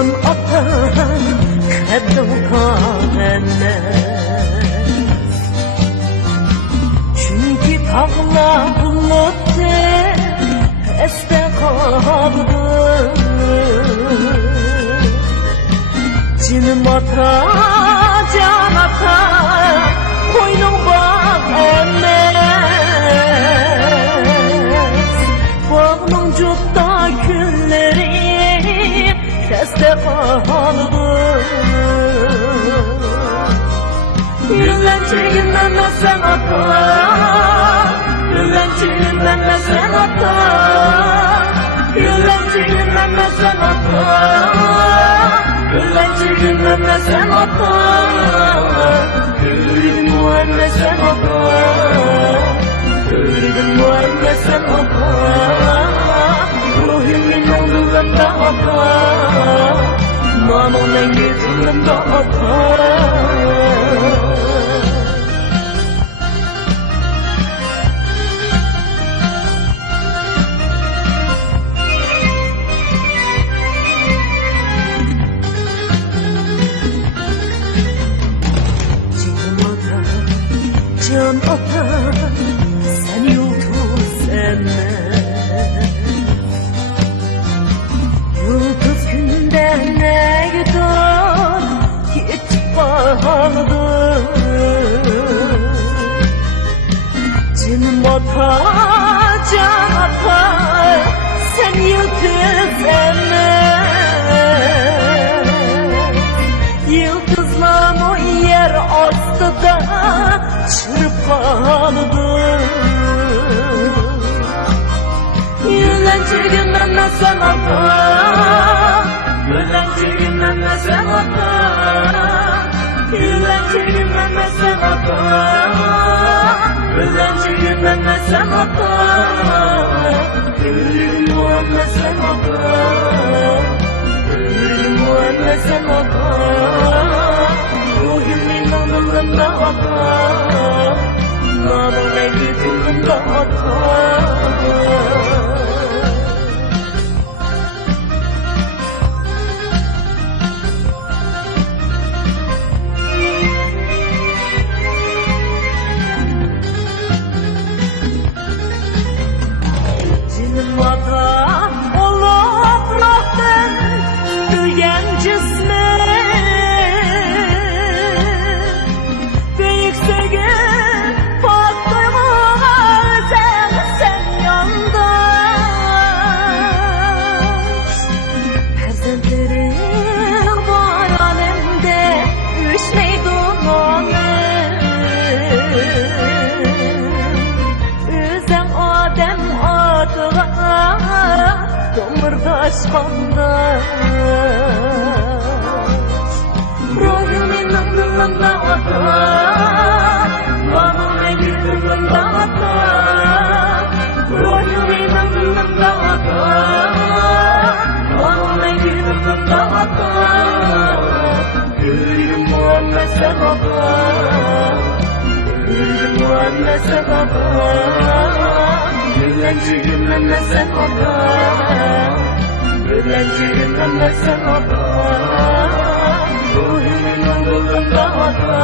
can atan kadınga emes. Çünkü tağla buluttu peste kaldı. Cinim ata can ata koynum bağ emes. Bağının cutta günleri peste kaldı. Yüzlenciğinden de sen ata, yüzlenciğinden de sen ata, yüzlenciğinden de sen ata, yüzlenciğinden de sen ata, yüreğim muanne sen ata, yüreğim muanne sen ata, ruhimin yolunda ata, namının yüzünde ata. Can ata sen yıldız emes. Yıldız günden ne yudar geçip bağlı. Canım ata can ata sen yıldız emes. Yıldızlar o yer astıda çırpındı. Yüzlenciğinden de sen ata, yüzlenciğinden de sen ata, yüzlenciğinden de sen ata, yüzlenciğinden de sen ata, yüreğim muanne sen ata, yüreğim muanne sen ata, ruhimin onurunda ata, namına yüzünde ata. Cinim ata olup rahten büyüyen cismi. Domurdaşkandaş ruhimin ömrümde ata, namının yüzümde ata, ruhimin ömrümde ata, namının yüzümde ata, yüreğim muanne sen ata, yüreğim muanne sen ata, yüzlenciğinden de sen ata, yüzlenciğinden de sen ata, ruhimin ömrümde ata.